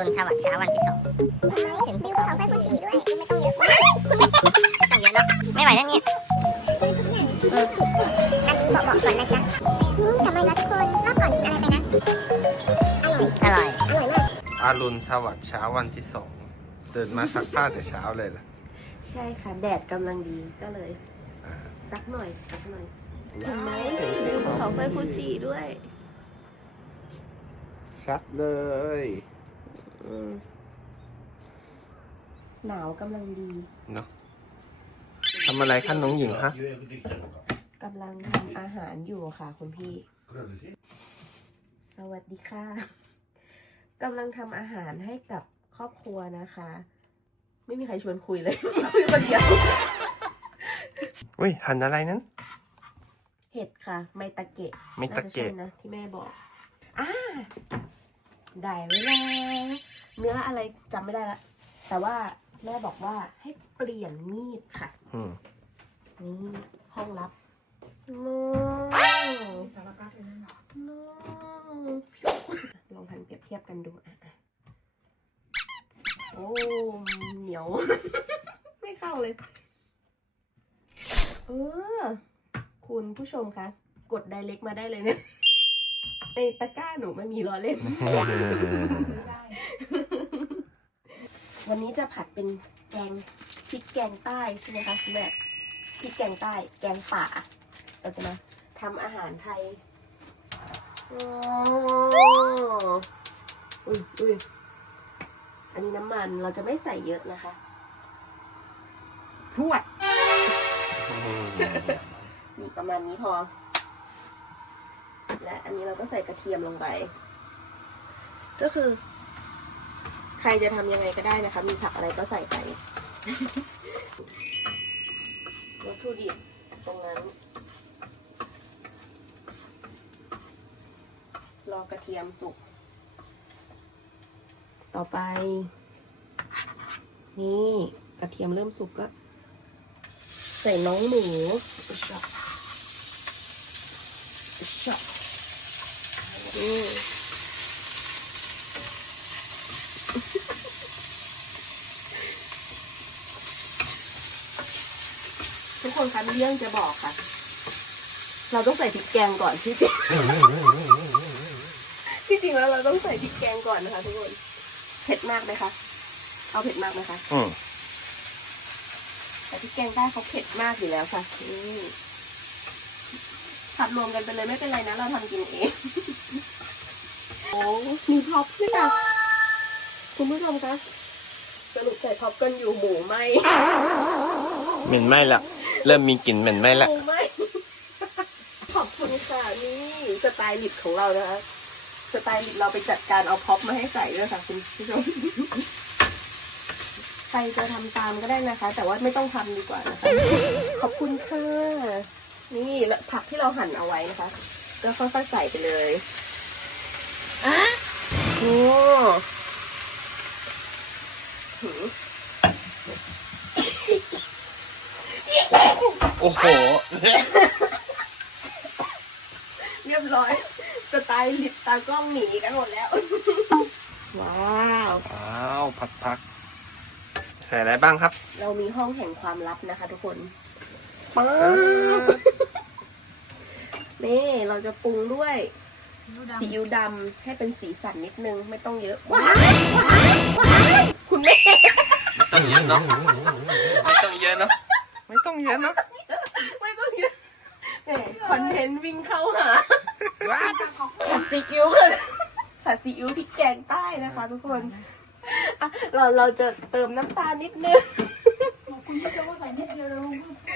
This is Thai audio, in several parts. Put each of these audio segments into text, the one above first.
รุณสวัสดิ์เช้าวันที่สองทำไมเห็นวิวภูเขาไฟฟูจิด้วย ไม่ต้องเยอะว้ายคุณแม่ต้องเยอะเนาะไม่ไหวแล้วเนี่ยอันนี้บอกบอกก่อนนะจ๊ะนี่ทำไมนะทุกคนรอบก่อนกินอะไรไปนะ อร่อย อร่อย อร่อยมากอารุณสวัสดิ์เช้าวันที่สองเดินมาซักผ้าแต่เช้าเลยล่ะใช่ค่ะ แดดกำลังดีก็เลยอ่าสักหน่อยสักหน่อยเห็นไหมวิวภูเขาไฟฟูจิด้วย ชัดเลย อืมหนาวกำลังดีเนาะทำอะไรคะน้องหญิงคะกำลังทำอาหารอยู่ค่ะ คุณพี่ สวัสดีค่ะกำลังทำอาหารให้กับครอบครัวนะคะ ไม่มีใครชวนคุยเลย คุยคนเดียวอุ้ยหันอะไรนั้น เห็ดค่ะ ไมตะเกะไมตะเกะน่าจใช่นะที่แม่บอกอ่า ได้เวลาเนื้ออะไรจำไม่ได้ละ แต่ว่าแม่บอกว่าให้เปลี่ยนมีดค่ะ อืมนี่ห้องลับโน้โน้ลองหันเปรียบเทียบกันดูอะอะโอ้เหนียว ไม่เข้าเลย เออ คุณผู้ชมคะ กดไดเล็กมาได้เลยเนี่ย ในตะกร้าหนูไม่มีล้อเล่น วันนี้จะผัดเป็นแกงพริกแกงใต้ใช่ไหมคะคุณแม่พริกแกงใต้ แกงป่า เราจะมาทำอาหารไทยอ๋ออุ้ยอุ้ยอันนี้น้ำมันเราจะไม่ใส่เยอะนะคะพรวดนี่ประมาณนี้พอ และอันนี้เราก็ใส่กระเทียมลงไป ก็คือ ใครจะทำยังไงก็ได้นะคะ มีผักอะไรก็ใส่ไปวัตถุดิบตรงนั้น รอกระเทียมสุก ต่อไป นี่กระเทียมเริ่มสุกก็ ใส่น้องหมูช็อปช็อป นี่ทุกคนคะมีเรื่องจะบอกค่ะ เราต้องใส่พริกแกงก่อนที่จริงที่จริงแล้วเราต้องใส่พริกแกงก่อนนะคะทุกคน เผ็ดมากไหมคะ เอาเผ็ดมากไหมคะอืมแต่พริกแกงใต้เขาเผ็ดมากอยู่แล้วค่ะนี่ผัดรวมกันไปเลยไม่เป็นไรนะ เราทำกินเอง โอ้มีท็อปด้วยอะ คุณผู้ชมคะสรุปใส่ท็อปกันอยู่หมูไหมเหม็นไหมละ เริ่มมีกลิ่นเหม็นไหมละ หมูไหมขอบคุณค่ะนี่สไตล์ลิปของเรานะคะสไตล์ลิปเราไปจัดการเอาพ็อปมาให้ใส่ด้วยค่ะคุณผู้ชมใครจะทำตามก็ได้นะคะ แต่ว่าไม่ต้องทำดีกว่านะคะ ขอบคุณค่ะนี่แล้วผักที่เราหั่นเอาไว้นะคะ ก็ค่อยๆใส่ไปเลยอะโอ้หือ โอ้โห เรียบร้อย สไตล์ลิปตากล้องหนีกันหมดแล้ว ว้าว ว้าวผัดผักใส่อะไรบ้างครับเรามีห้องแห่งความลับนะคะทุกคนป๊าบนี่เราจะปรุงด้วยซีอิ๊วดำให้เป็นสีสันนิดนึงไม่ต้องเยอะว้ายว้ายว้ายคุณแม่ ไม่ต้องเยอะเนาะไม่ต้องเยอะเนาะไม่ต้องเยอะเนาะ ไม่ต้องเยอะแหม คอนเทนต์วิ่งเข้าหาผัดซีอิ๊วค่ะผัดซีอิ๊วพริกแกงใต้นะคะทุกคนอะเราเราจะเติมน้ำตาลนิดนึง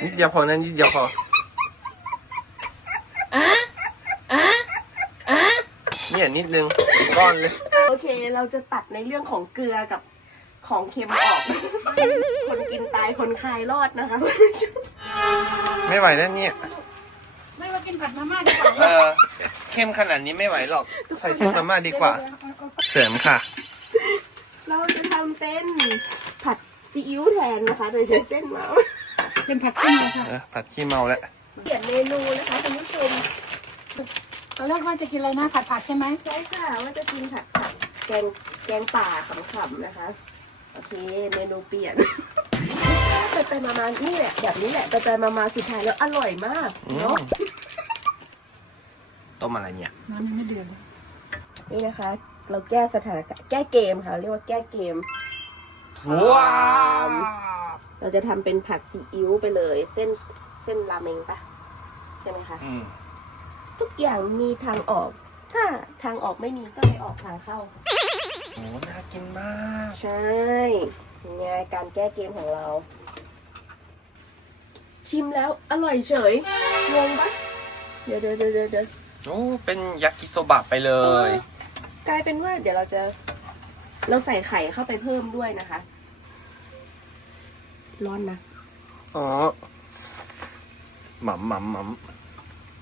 นิดเดียวพอนะนิดเดียวพอเนี่ยนิดนึงก้อนเลย โอเค เราจะตัดในเรื่องของเกลือกับของเค็มออก คนกินตายคนคายรอดนะคะ ไม่ไหวแล้วเนี่ยไม่ว่ากิน ผัดมาม่าดีกว่าเออเข้มขนาดนี้ไม่ไหวหรอก ใส่ซุปมาม่าดีกว่า เสริมค่ะ เราจะทำเป็นผัดซีอิ๊วแทนนะคะ โดยใช้เส้นเมาส์เป็นผัดขึ้นมาค่ะเออผัดขี้เมาแล้วเปลี่ยนเมนูนะคะคุณผู้ชมตอนแรกว่าจะกินอะไรนะผัดผัดใช่ไหมใช่ค่ะว่าจะกินผัดผัดแกงแกงป่าขำๆนะคะ โอเคเมนูเปลี่ยนไปไปๆมาๆนี่แหละแบบนี้แหละไปไปๆมาๆสุดท้ายแล้วอร่อยมากอืมเนาะ ต้มอะไรเนี่ยน้ำยังไม่เดือดเลยนี่นะคะ เราแก้สถานการณ์แก้เกมค่ะ เรียกว่าแก้เกม ว้าวเราจะทำเป็นผัดซีอิ๊วไปเลย เส้นเส้นราเมงปะใช่ไหมคะ อืมทุกอย่างมีทางออก ถ้าทางออกไม่มีก็ไม่ออกทางเข้าโอ้น่ากินมากใช่ยังไงการแก้เกมของเรา ชิมแล้วอร่อยเฉยงงปะเดี๋ยวเดี๋ยวเดี๋ยวเดี๋ยว โอ้เป็นยากิโซบะไปเลยกลายเป็นว่าเดี๋ยวเราจะ เราใส่ไข่เข้าไปเพิ่มด้วยนะคะ ร้อนนะ อ๋อหม่ำหม่ำหม่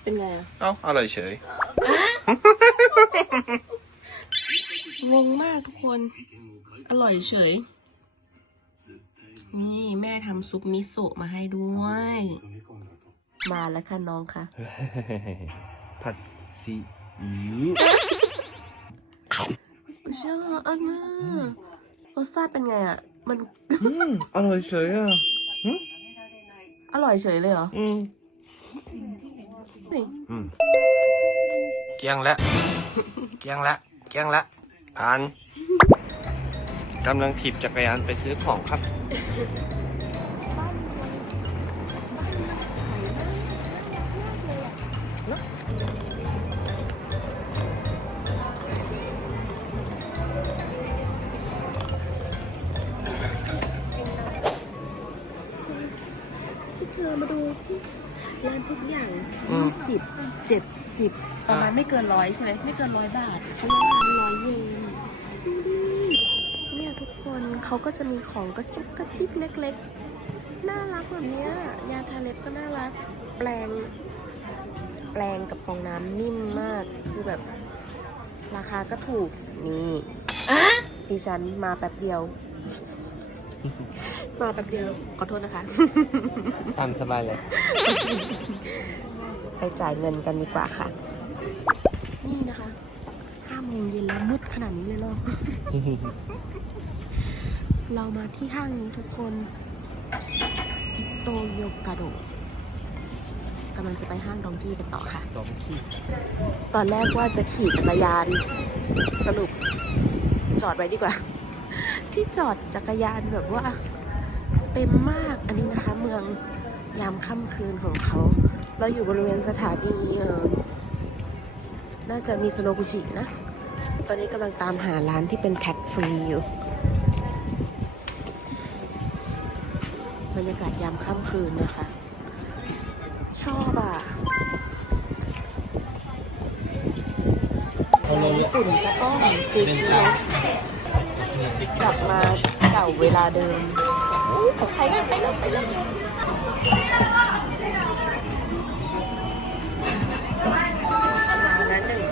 เป็นไงอะำเอ้าอร่อยเฉย งงมากทุกคน อร่อยเฉย นี่แม่ทำซุปมิโซะมาให้ด้วย มาแล้วค่ะน้องค่ะ ผัด ซีอิ๊วเชื่ออันน่ะรสชาติเป็นไงอะ มัน อืมอร่อยเฉยอะอร่อยเฉยเลยเหรอ อืมนี่อืมเกลี้ยงแล้วเกลี้ยงแล้วเกลี้ยงแล้วผ่านกำลังถีบจักรยานไปซื้อของครับ เจ็ดสิบประมาณอะไม่เกินร้อยใช่ไหมไม่เกินร้อยบาทประมาณร้อยเยนดูดิเนี่ยทุกคนเขาก็จะมีของกระจุกกระจิบเล็กๆ น่ารักแบบเนี้ยยาทาเล็บก็น่ารัก แปลง แปลงกับฟองน้ำนิ่มมาก คือแบบ ราคาก็ถูก นี่ดิฉันมาแป๊บเดียว มาแป๊บเดียว ขอโทษนะคะ ตามสบายเลย ไปจ่ายเงินกันดีกว่าค่ะ นี่นะคะห้าโมงเย็นแล้วมืดขนาดนี้เลยเหรอเรามาที่ห้างนี้ทุกคนโตโยกาโดกำลังจะไปห้างดองกี้กันต่อค่ะสองขีดตอนแรกว่าจะขี่จักรยาน สรุปจอดไว้ดีกว่า ที่จอดจักรยานแบบว่า เต็มมาก อันนี้นะคะ เมืองยามค่ำคืนของเขาเราอยู่บริเวณสถานีน่าจะมีสโนกุจินะ ตอนนี้กำลังตามหาร้านที่เป็นแท็กฟรีอยู่บรรยากาศยามค่ำคืนนะคะ ชอบอะญี่ปุ่นก็ต้องซูชิกลับมาเก่าเวลาเดิม ของใครกันไปแล้วไปแล้ว นั้นหนึ่ง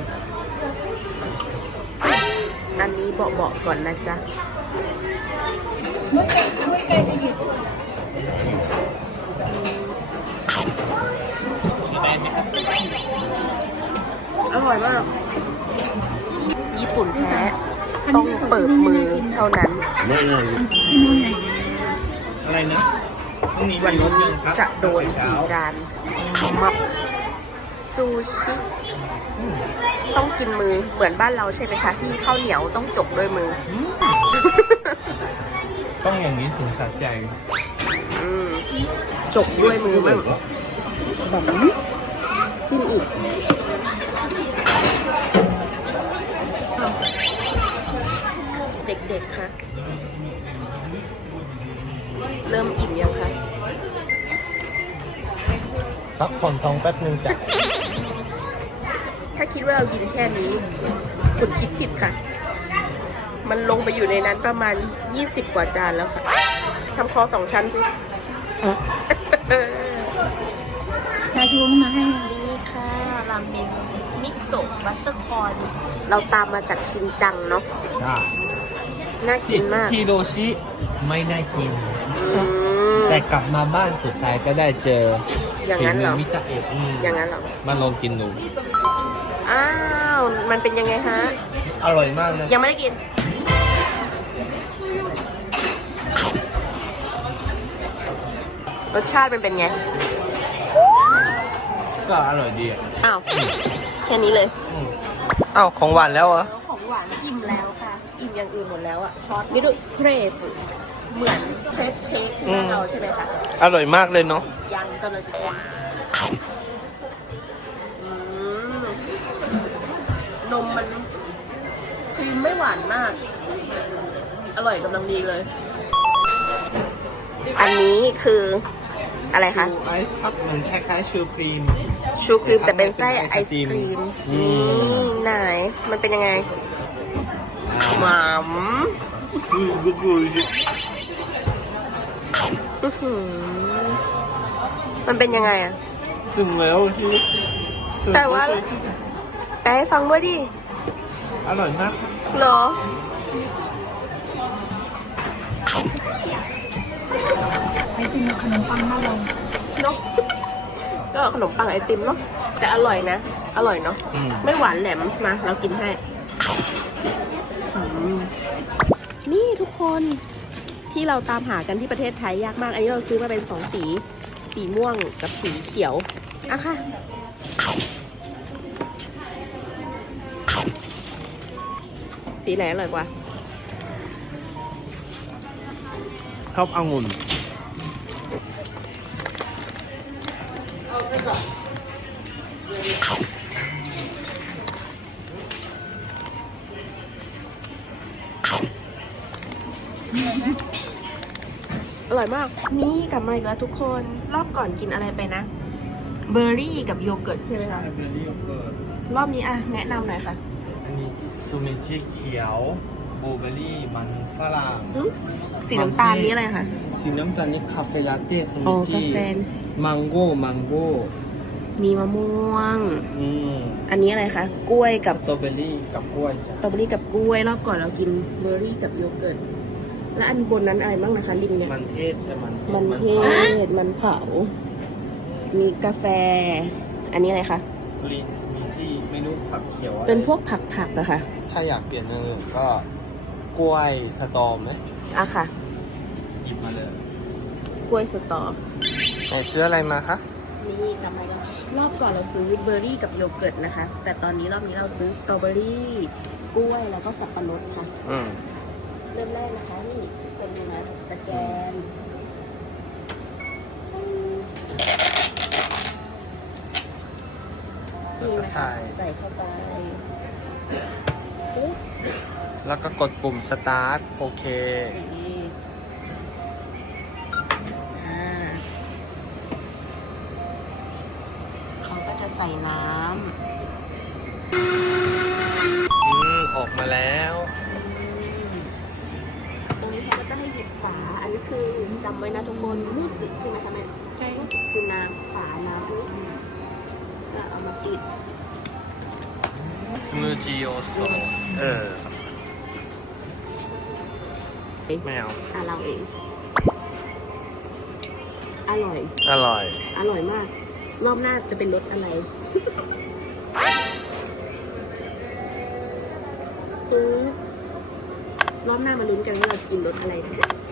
อันนี้เบาๆก่อนนะจ๊ะอร่อยมาก ญี่ปุ่นแท้ ต้องเปิดมือเท่านั้น อะไรนะพรุ่งนี้วันมีรถนี้ยังครับจะโดนกี่จานมับซูชิ ต้องกินมือเหมือนบ้านเราใช่ไหมคะที่ข้าวเหนียวต้องจกด้วยมือ ต้องอย่างนี้ถึงสะใจอืมจกด้วยมือมั่งแบบนี้จิ้มอีกเด็กๆค่ะเริ่มอิ่มยังคะพักผ่อนท้องแป๊บนึงจ้ะ ถ้าคิดว่าเรากินแค่นี้คุณคิดผิดค่ะ มันลงไปอยู่ในนั้นประมาณ 20 กว่าจานแล้วค่ะทำคอสองชั้นสิชาชูมาให้นี่ค่ะราเมนมิโซะบัตเตอร์คอร์นเราตามมาจากชินจังเนาะน่ากินมากฮิโรชิไม่ได้กินอืมแต่กลับมาบ้านสุดท้ายก็ได้เจออย่างนั้นเหรอฝีมืมิซาเอะอืมอย่างนั้นเหรอมาลองกินดู อ้าว มันเป็นยังไงฮะออร่อยมากเลยยังไม่ได้กิน รสชาติมันเป็นไง ก็อร่อยดีอะอ้าว แค่นี้เลย อ้าวของหวานแล้วเหรอ ของหวานอิ่มแล้วค่ะ อิ่มอย่างอื่นหมดแล้วอะช็อตมิดูเครปเหมือนเครปเค้กที่บ้านเราใช่ไหมคะ อร่อยมากเลยเนาะยังกำลังจะกิน ครีมไม่หวานมาก อร่อยกำลังดีเลย อันนี้คืออะไรคะชูไอซ์ครับมันคล้ายๆชูครีม ชูครีมแต่เป็นไส้ไอศครีมอืมนี่ไหนมันเป็นยังไงหมามคือคือคืออื้อหือมันเป็นยังไงอะ ถึงแล้วที่แต่ว่า แปลให้ฟังด้วยดิ อร่อยมาก เหรอ ไอติมกับขนมปังบ้านเราเนาะก็ขนมปังไอติมเนาะแต่อร่อยนะ อร่อยเนาะอืม ไม่หวานแหลมมาเรากินให้อืมนี่ทุกคนที่เราตามหากันที่ประเทศไทยยากมาก อันนี้เราซื้อมาเป็นสองสี สีม่วงกับสีเขียวอะค่ะ สีไหนอร่อยกว่าชอบองุ่นอร่อยมาก นี่กลับมาอีกแล้วทุกคน รอบก่อนกินอะไรไปนะ เบอร์รี่กับโยเกิร์ตใช่ไหมคะ รอบนี้อะ แนะนำหน่อยค่ะ อันนี้ซูมิจิเขียวบลูเบอร์รี่ มันฝรั่งอืมสีน้ำตาลนี้อะไรคะ สีน้ำตาลนี่คาเฟ่ลาเต้ซูอ๋มิอจิกาแฟ มังโก้มังโก้มีมะม่วง อืมอันนี้อะไรคะ กล้วยกับสตรอเบอรี่กับกล้วยสจ้ะตรอเบอรี่กับกล้วย รอบก่อนเรากินเบอร์รี่กับโยเกิร์ต และอันบนนั้นอะไรบ้างนะคะริมเนี่ย มันเทศแต่มันมันเทศ มันเผา มีกาแฟ อันนี้อะไรคะ กรีนสมูทตี้เมนู ผักเขียวอะไรเป็นพวกผักผักนะคะถ้าอยากเปลี่ยนอย่างอื่นก็กล้วยสตอไหมอะค่ะ หยิบมาเลยกล้วยสตอ ไหนซื้ออะไรมาคะนี่กลับมาแล้วรอบก่อนเราซื้อเบอร์รี่กับโยเกิร์ตนะคะ แต่ตอนนี้รอบนี้เราซื้อสตรอเบอรี่กล้วยแล้วก็สับปะรดค่ะ อืม เริ่มแรกนะคะ นี่เป็นยังไงสแกน นี่นะคะใส่เข้าไปปุ๊บแล้วก็กดปุ่มสตาร์ทโอเค อย่างนี้อ่าเขาก็จะใส่น้ำอืมออกมาแล้ว ตรงนี้เขาก็จะให้หยิบฝา อันนี้คือจำไว้นะทุกคนรู้สึกใช่ไหมคะแม่ใช่รู้สึกคือน้ำฝาน้ำอันนี้ ก็เอามาปิดสมูทจีโอสเออ ไม่เอา อะเราเอง อร่อย อร่อย อร่อยมาก รอบหน้าจะเป็นรสอะไร อืมรอบหน้ามาลุ้นกันว่าเราจะกินรสอะไรนะ